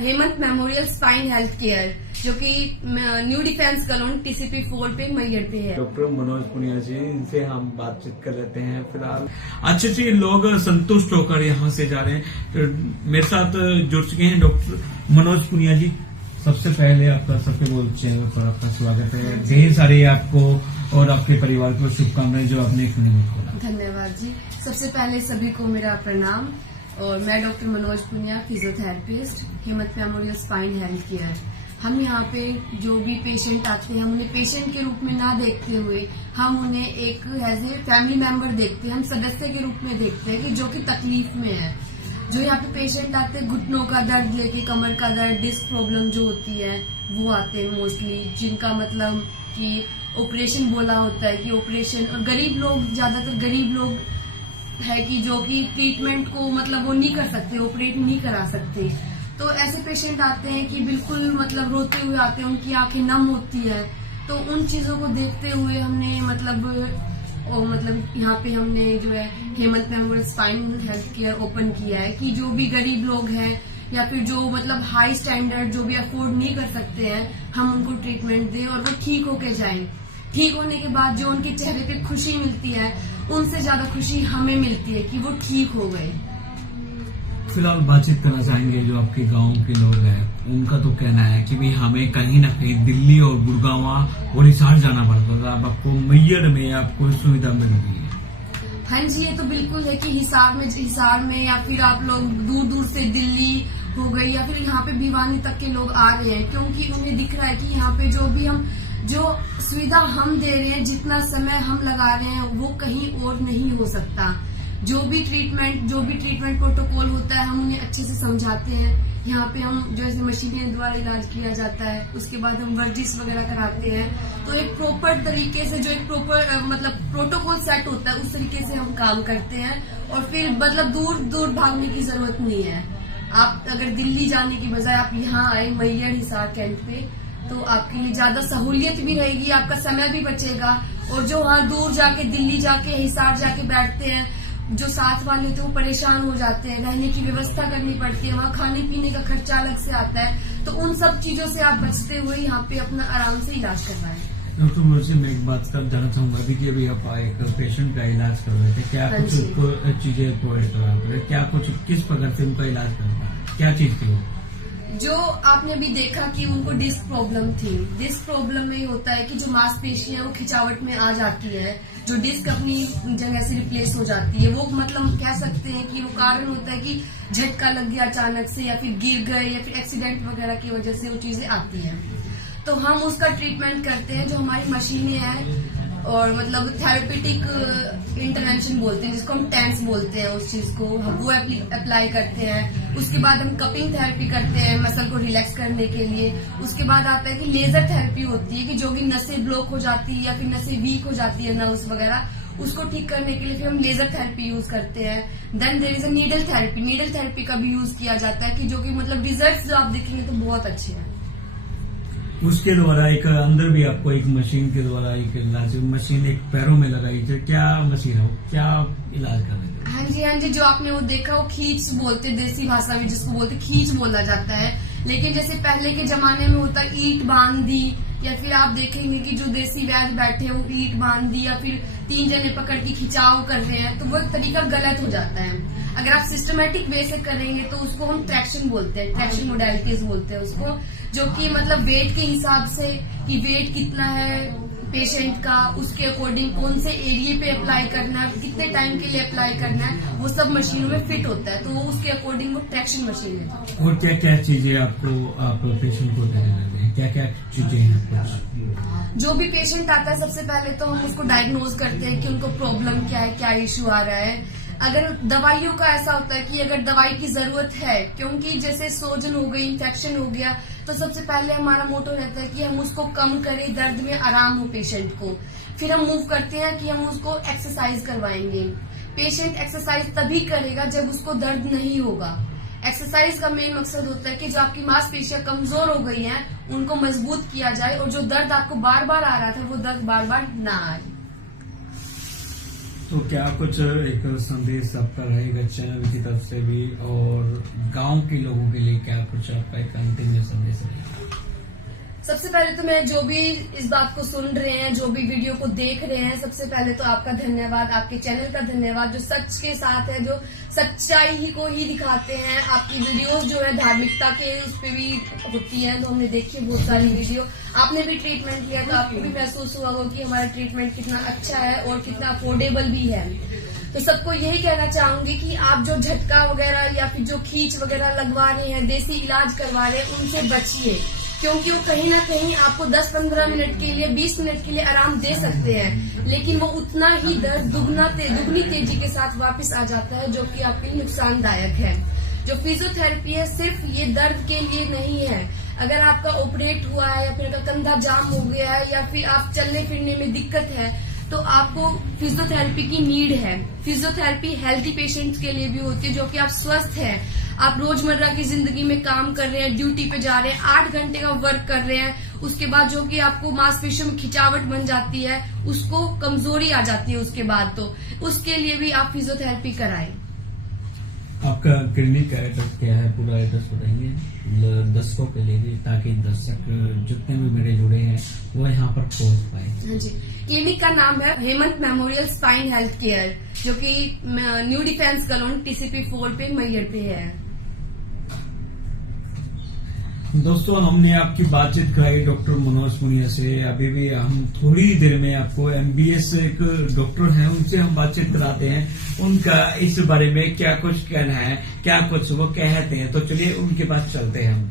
Hemant memorial spine health care, जो कि new defence colony TCP 4 पे मैयर पे है। डॉक्टर मनोज पुनिया जी, इनसे हम बातचीत कर लेते हैं फिलहाल। अच्छे से लोग संतुष्ट होकर यहाँ से जा रहे हैं। तो मेरे साथ जुड़ चुके हैं डॉक्टर मनोज पुनिया जी। सबसे पहले आपका सबके बोल चैनल पर आपका स्वागत है। ढेर सारे आपको और आपके परिवार को शुभकामनाएं जो आपने क्लिनिक खोला। धन्यवाद जी। सबसे पहले सभी को मेरा प्रणाम। और मैं doctor Manoj Punia, physiotherapist, Hemant memorial spine health care. हम यहाँ पे जो भी पेशेंट आते हैं, हम उन्हें पेशेंट के रूप में ना देखते हुए हम उन्हें एक एज ए फैमिली मेंबर देखते हैं, हम सदस्य के रूप में देखते हैं कि जो कि तकलीफ में है। जो यहाँ पे पेशेंट आते हैं घुटनों का दर्द लेके, कमर का दर्द, डिस्क प्रॉब्लम जो होती है वो आते हैं मोस्टली, जिनका मतलब कि ऑपरेशन बोला होता है कि ऑपरेशन। और गरीब लोग, ज्यादातर गरीब लोग है कि जो कि ट्रीटमेंट को मतलब वो नहीं कर सकते, ऑपरेट नहीं करा सकते। तो ऐसे पेशेंट आते हैं कि बिल्कुल मतलब रोते हुए आते हैं, उनकी आंखें नम होती है। तो उन चीजों को देखते हुए हमने मतलब यहाँ पे हमने जो है Hemant memorial spine health care open किया है कि जो भी गरीब लोग हैं या फिर जो मतलब हाई स्टैंडर्ड जो भी अफोर्ड नहीं कर सकते हैं, हम उनको ट्रीटमेंट दें और वो ठीक होके जाएं। ठीक होने के बाद जो उनके चेहरे पे खुशी मिलती है, उनसे ज्यादा खुशी हमें मिलती है कि वो ठीक हो गए। फिलहाल बातचीत करना चाहेंगे जो आपके गांव के लोग हैं, उनका तो कहना है कि भाई हमें कहीं ना कहीं दिल्ली और गुड़गांव और हिसार जाना पड़ता था, अब आपको मैयर में आपको सुविधा मिल रही है। हाँ जी, ये तो बिल्कुल है कि हिसार में या फिर आप लोग दूर दूर से दिल्ली हो गई या फिर यहाँ पे भिवानी तक के लोग आ रहे हैं, क्योंकि उन्हें दिख रहा है कि यहाँ पे जो सुविधा हम दे रहे हैं, जितना समय हम लगा रहे हैं, वो कहीं और नहीं हो सकता। जो भी ट्रीटमेंट प्रोटोकॉल होता है, हम उन्हें अच्छे से समझाते हैं। यहाँ पे हम जैसे मशीनें द्वारा इलाज किया जाता है, उसके बाद हम वर्जिश वगैरह कराते हैं। तो एक प्रॉपर तरीके से जो एक प्रॉपर मतलब प्रोटोकॉल सेट होता है, उस तरीके से हम काम करते हैं। और फिर मतलब दूर दूर भागने की जरूरत नहीं है। आप अगर दिल्ली जाने की बजाय आप यहाँ आए मैयर हिसार कैंप पे, तो आपके लिए ज्यादा सहूलियत भी रहेगी, आपका समय भी बचेगा। और जो वहाँ दूर जाके दिल्ली जाके हिसार जाके बैठते हैं, जो साथ वाले होते हैं वो परेशान हो जाते हैं, रहने की व्यवस्था करनी पड़ती है, वहाँ खाने पीने का खर्चा अलग से आता है। तो उन सब चीजों से आप बचते हुए यहाँ पे अपना आराम से इलाज करवाएं। डॉक्टर मुझे मैं एक बात जानना चाहूंगा कि अभी आप एक पेशेंट का इलाज कर रहे थे, क्या कुछ चीजें प्रोवाइड करा रहे थे, क्या कुछ किस प्रकार से उनका इलाज करना, क्या चीज थी वो? जो आपने अभी देखा कि उनको डिस्क प्रॉब्लम थी। डिस्क प्रॉब्लम में ये होता है कि जो मांसपेशियां वो खिंचावट में आ जाती है, जो डिस्क अपनी जगह से रिप्लेस हो जाती है, वो मतलब कह सकते हैं कि वो कारण होता है कि झटका लग गया अचानक से, या फिर गिर गए, या फिर एक्सीडेंट वगैरह की वजह से वो चीजें आती हैं। तो हम उसका ट्रीटमेंट करते हैं। जो हमारी मशीनें हैं और मतलब थेरेपेटिक इंटरवेंशन बोलते हैं, जिसको हम टेंस बोलते हैं, उस चीज को हम वो अप्लाई करते हैं। उसके बाद हम कपिंग थेरेपी करते हैं मसल को रिलैक्स करने के लिए। उसके बाद आता है कि लेजर थेरेपी होती है कि जो भी नसें ब्लॉक हो जाती है या फिर नसें वीक हो जाती है, नर्व्स वगैरह, उसको ठीक करने के लिए फिर हम लेजर थेरेपी यूज करते हैं। Then there is a needle therapy. Needle therapy का भी यूज किया जाता है कि जो कि मतलब रिजल्ट जो आप देखेंगे तो बहुत अच्छे हैं। उसके द्वारा एक अंदर भी आपको एक मशीन के द्वारा एक इलाज, मशीन एक पैरों में लगाई थी, क्या मशीन है, क्या इलाज कर रहे थे? हाँ जी, जो आपने वो देखा वो खींच बोलते, देसी भाषा में जिसको बोलते खींच बोला जाता है। लेकिन जैसे पहले के जमाने में होता ईंट बांध दी, या फिर आप देखेंगे कि जो देसी वैद्य बैठे हैं वो ईंट बांध दी या फिर 3 जने पकड़ के खिंचाव कर रहे हैं, तो वो तरीका गलत हो जाता है। अगर आप सिस्टमेटिक वे से करेंगे तो उसको हम ट्रैक्शन बोलते हैं, ट्रैक्शन मोडेलिटीज बोलते हैं उसको, जो कि मतलब वेट के हिसाब से कि वेट कितना है पेशेंट का, उसके अकॉर्डिंग कौन से एरिया पे अप्लाई करना है, कितने टाइम के लिए अप्लाई करना है, वो सब मशीनों में फिट होता है। तो वो उसके अकॉर्डिंग वो ट्रैक्शन मशीन है। और क्या क्या चीजें आपको आप पेशेंट को देने लगे हैं, क्या क्या चीजें हैं? जो भी पेशेंट आता है सबसे पहले तो हम उसको डायग्नोज करते हैं कि उनको प्रॉब्लम क्या है, क्या इश्यू आ रहा है। अगर दवाइयों का ऐसा होता है कि अगर दवाई की जरूरत है, क्योंकि जैसे सोजन हो गई, इन्फेक्शन हो गया, तो सबसे पहले हमारा मोटो रहता है कि हम उसको कम करें, दर्द में आराम हो पेशेंट को। फिर हम मूव करते हैं कि हम उसको एक्सरसाइज करवाएंगे। पेशेंट एक्सरसाइज तभी करेगा जब उसको दर्द नहीं होगा। एक्सरसाइज का मेन मकसद होता है कि जो आपकी मांसपेशियां कमजोर हो गई हैं, उनको मजबूत किया जाए और जो दर्द आपको बार बार आ रहा था वो दर्द बार बार ना आए। तो क्या कुछ एक संदेश आपका रहेगा चैनल की तरफ से भी और गांव के लोगों के लिए क्या कुछ आपका एक अंतिम संदेश रहेगा? सबसे पहले तो मैं जो भी इस बात को सुन रहे हैं, जो भी वीडियो को देख रहे हैं, सबसे पहले तो आपका धन्यवाद, आपके चैनल का धन्यवाद जो सच के साथ है, जो सच्चाई ही को ही दिखाते हैं। आपकी वीडियोस जो है धार्मिकता के उस पर भी होती हैं, तो हमने देखी है बहुत सारी वीडियो। आपने भी ट्रीटमेंट किया तो आपको भी महसूस हुआ होगा कि हमारा ट्रीटमेंट कितना अच्छा है और कितना अफोर्डेबल भी है। तो सबको यही कहना चाहूंगी कि आप जो झटका वगैरह या फिर जो खींच वगैरह लगवा रहे हैं, देसी इलाज करवा रहे हैं, उनसे बचिए, क्योंकि वो कहीं ना कहीं आपको 10-15 मिनट के लिए, 20 मिनट के लिए आराम दे सकते हैं, लेकिन वो उतना ही दर्द दुगनी तेजी के साथ वापस आ जाता है, जो कि आपके लिए नुकसानदायक है। जो फिजियोथेरेपी है सिर्फ ये दर्द के लिए नहीं है। अगर आपका ऑपरेट हुआ है या फिर अगर कंधा जाम हो गया है या फिर आप चलने फिरने में दिक्कत है, तो आपको फिजियोथेरेपी की नीड है। फिजियोथेरेपी हेल्थी पेशेंट्स के लिए भी होती है, जो कि आप स्वस्थ हैं, आप रोजमर्रा की जिंदगी में काम कर रहे हैं, ड्यूटी पे जा रहे हैं, 8 घंटे का वर्क कर रहे हैं, उसके बाद जो कि आपको मांसपेशियों में खिंचावट बन जाती है, उसको कमजोरी आ जाती है उसके बाद, तो उसके लिए भी आप फिजियोथेरेपी कराएं। आपका क्लिनिक का एड्रेस क्या है, पूरा एड्रेस बताएंगे दर्शकों के लिए भी, ताकि दर्शक जितने भी मेरे जुड़े हैं वो यहाँ पर पहुंच पाए। हाँ जी, क्लिनिक का नाम है Hemant memorial spine health care, जो कि न्यू डिफेंस कॉलोनी TCP 4 पे मैयर पे है। दोस्तों, हमने आपकी बातचीत कराई डॉक्टर मनोज पुनिया से। अभी भी हम थोड़ी देर में आपको MBS एक डॉक्टर हैं, उनसे हम बातचीत कराते हैं, उनका इस बारे में क्या कुछ कहना है, क्या कुछ वो कहते हैं। तो चलिए उनके पास चलते हैं हम।